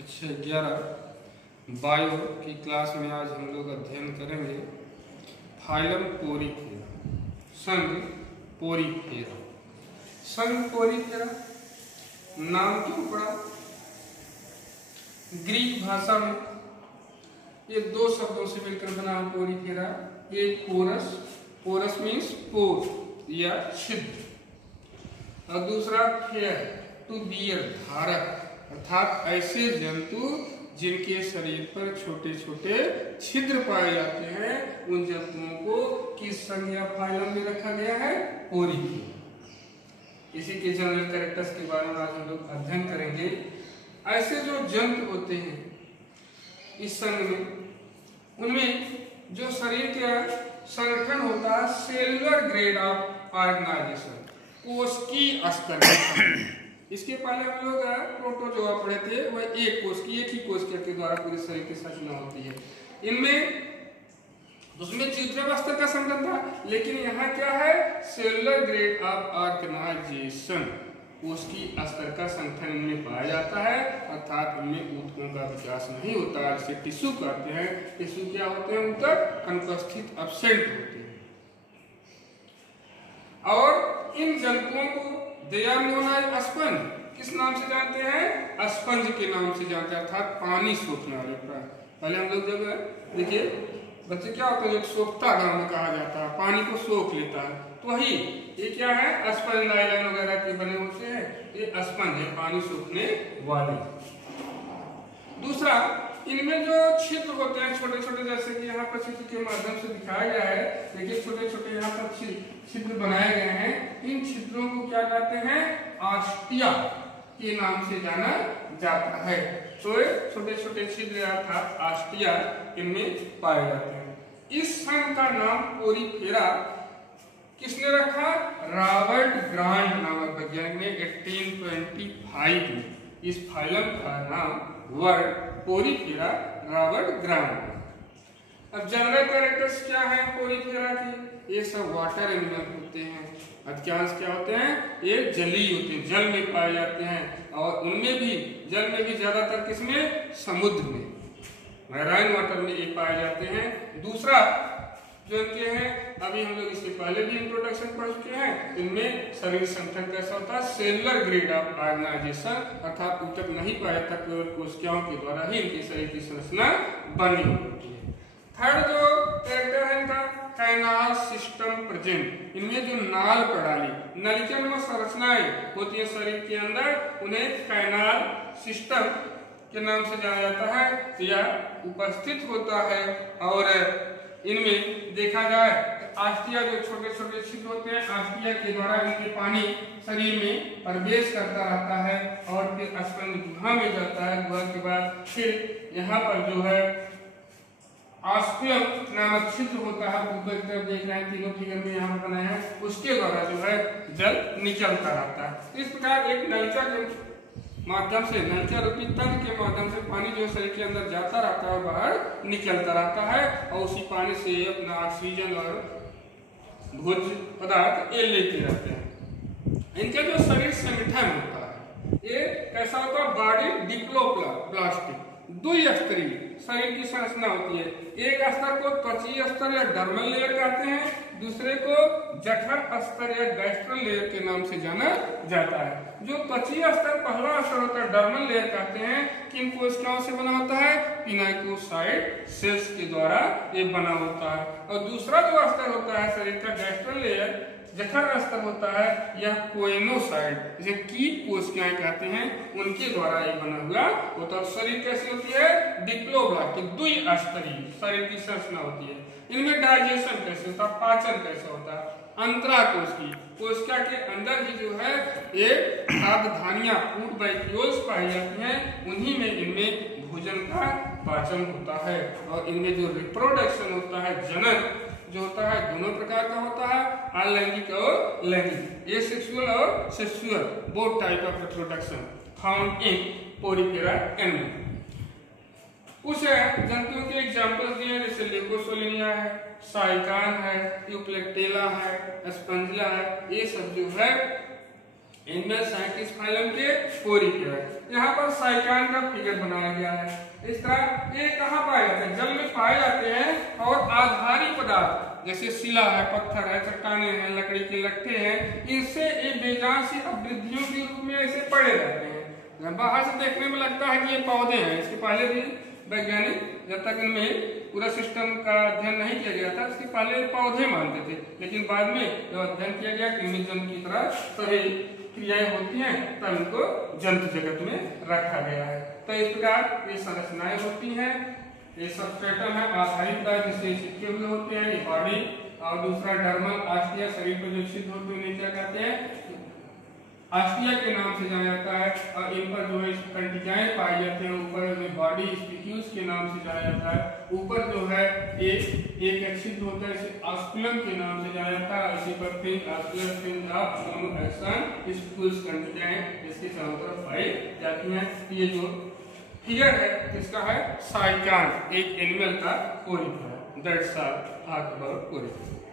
अच्छा 11 बायो की क्लास में आज हम लोग अध्ययन करेंगे फाइलम पोरीफेरा, संघ पोरीफेरा। संघ पोरीफेरा नाम क्यों पड़ा? ग्रीक भाषा में ये दो शब्दों से मिलकर बना पोरीफेरा। एक पोरस, पोरस मीन्स पोर या छिद्र, और दूसरा फेयर टू बियर, धारक, अर्थात ऐसे जंतु जिनके शरीर पर छोटे छोटे छिद्र पाए जाते हैं, उन जंतुओं को किस संघ या फाइलम में रखा गया है? पोरीफेरा। इसी के जनरल कैरेक्टर्स के बारे में आज हम लोग अध्ययन करेंगे। ऐसे जो जंतु होते हैं इस संघ में, उनमें जो शरीर का संगठन होता है सेलुलर ग्रेड ऑफ ऑर्गेनाइजेशन, कोशिकीय स्तर। इसके पहले हम लोग प्रोटोजोआ पढ़े थे, वह एक ही कोशिका के द्वारा पूरे शरीर की संरचना होती है। इनमें उसमें चित्रे स्तर का संगठन था, लेकिन यहाँ क्या है? सेलुलर ग्रेड ऑफ ऑर्गेनाइजेशन, कोशिकीय स्तर का संगठन इनमें पाया जाता है, अर्थात इनमें ऊतकों का विकास नहीं होता है, जिसे टिश्यू कहते हैं। टिश्यू क्या होते हैं? ऊतक अनुपस्थित, एब्सेंट होते हैं। और इन जंतुओं को they are known as sponge, किस नाम से जानते हैं? स्पंज के नाम से जानते हैं, अर्थात पानी सोखने वाले। पहले हम लोग जब देखिए बच्चे क्या होते हैं, जो सोखता गाँव में कहा जाता है, पानी को सोख लेता है, तो वही ये क्या है? स्पंज, नायलॉन वगैरह के बने होते हैं, ये स्पंज है, पानी सोखने वाले। दूसरा, इनमें जो छिद्र होते हैं छोटे छोटे, जैसे कि यहाँ पर चित्र के माध्यम से दिखाया गया है, देखिए छोटे छोटे यहाँ पर छिद्र बनाए गए हैं। इन छिद्रों को क्या कहते हैं? ऑस्टिया के नाम से जाना जाता है। तो छोटे छोटे छिद्र अर्थात ऑस्टिया इनमें पाए जाते हैं। इस संघ का नाम पोरीफेरा किसने रखा? रॉबर्ट ग्रांट नामक वैज्ञानिक ने 1825 में इस फाइलम का नाम वर्ड पोरीफेरा रॉबर्ट ग्रांट। अब जनरल कैरेक्टर्स क्या है पोरीफेरा की? ये सब वाटर एनिमल होते हैं, अधिकांश क्या होते हैं? ये जलीय होते हैं, जल में पाए जाते हैं, और उनमें भी जल में भी ज्यादातर किसमें? समुद्र में, मैराइन वाटर में ये पाए जाते हैं। दूसरा जो इनके हैं, अभी हम लोग इससे पहले भी इंट्रोडक्शन पढ़ चुके हैं, इनमें शरीर संगठन कैसा होता है? सेलुलर ग्रेड ऑफ ऑर्गेनाइजेशन, अर्थात ऊतक नहीं पाया तक केवल कोशिकाओं के द्वारा ही इनके शरीर की संरचना बनी होती है। थर्ड जो कैरेक्टर है इनका, कैनाल सिस्टम प्रेजेंट। इनमें जो नाल प्रणाली, नलिकानुमा संरचनाएं होती है शरीर के अंदर, उन्हें कैनाल सिस्टम के नाम से जाना जाता है या उपस्थित होता है। और इनमें देखा जाए ऑस्टिया, जो छोटे छोटे छिद्र होते हैं, ऑस्टिया के द्वारा इनके पानी शरीर में प्रवेश करता रहता है, और फिर स्पंज गुहा में जाता है। गुहा के बाद फिर यहाँ पर जो है ऑस्टियम नामक छिद्र होता है, ऊपर की तरफ देख रहे हैं, तीनों फिगर में यहाँ बनाया है, उसके द्वारा जो है जल निकलता रहता है। इस प्रकार एक नलिका के माध्यम से, नलिका रूपी तंत्र के माध्यम से पानी जो शरीर के अंदर जाता रहता है, बाहर निकलता रहता है, और उसी पानी से अपना ऑक्सीजन और भोज्य पदार्थ ये लेते रहते हैं। इनका जो शरीर संगठन होता है ये कैसा होता है? बॉडी डिप्लोप्लास्टिक, द्विस्तरीय शरीर की संरचना होती है। एक स्तर को त्वचीय स्तर या डर्मल लेयर कहते हैं, दूसरे को जठर स्तर या गैस्ट्रल लेयर के नाम से जाना जाता है। जो त्वचीय स्तर पहला स्तर होता है, डर्मल लेयर कहते हैं, किन कोशिकाओं से बना होता है? पिनाकोसाइट सेल्स के द्वारा ये बना होता है। और दूसरा जो स्तर होता है शरीर का, गैस्ट्रल लेयर, जठर स्तर होता है, यह कोइनोसाइट, जिसे कीट कोशिकाएं कहते हैं, उनके द्वारा ये बना हुआ होता है। शरीर कैसी होती है? डिप्लोप्लास्टिक, द्विस्तरीय शरीर की संरचना होती है। इनमें डाइजेशन कैसे होता है? पाचन कैसे होता है? अंतराकोशिकीय, कोशिका के अंदर ही जो है ये खाद्यधानियां, फूड बाइक्यूल्स पाई जाती हैं, उन्हीं में इनमें भोजन का पाचन होता है। और इनमें जो रिप्रोडक्शन होता है, जनन जो होता है, दोनों प्रकार का होता है, अलैंगिक और लैंगिक, ये सेक्सुअल और sexual, both type of reproduction found in Porifera animal. कुछ जंतुओं के एग्जांपल्स दिए हैं, जैसे लेकोसोलिनिया है, साइकान है, यूप्लेक्टेला है, स्पंजिया है, ये सब जो है इनमें साइटिस फाइलम के पोरीफेरा। यहाँ पर साइकान का फिगर बनाया गया है। इस तरह ये कहाँ पाए जाते हैं? जल में पाए जाते हैं और आधारी पदार्थ जैसे शिला है, पत्थर है, चट्टाने हैं, लकड़ी के लट्ठे हैं, इनसे ये बेजान सी अवृद्धियों के रूप में ऐसे पड़े रहते हैं। बाहर से देखने में लगता है कि ये पौधे हैं। इसके पहले भी वैज्ञानिक जब तक इनमें पूरा सिस्टम का अध्ययन नहीं किया गया था, इसके पहले पौधे मानते थे, लेकिन बाद में जब अध्ययन किया गया कि जंतु की तरह सभी क्रियाएं होती हैं, तब इनको जंतु जगत में रखा गया है। तो इस प्रकार ये संरचनाएं होती हैं। ये सबस्ट्रेटम है, आधारी पदार्थ जिससे चिपके हुए होते हैं, ये बॉडी, और दूसरा डर्मल ऑस्टिया, शरीर पर जो स्थित होते हैं क्या कहते हैं? ऑस्टिया के नाम से जाना जाता है। और इन पर जो है कंटिजाएं पाई जाते हैं। ऊपर में बॉडी स्पिक्यूल्स के नाम से जाना जाता है। ऊपर जो है एक एक्सिड होता है, इसे ऑस्कुलम के नाम से जाना जाता है। इसी पर फिर ऑस्कुलर फिन ऑफ एक्शन स्पिक्यूल्स कंटिजाएं इसके चारों तरफ पाई जाती हैं। ये जो फिगर है इसका है साइकान, एक एनिमल का कोरिक है। That's all about कोरिक।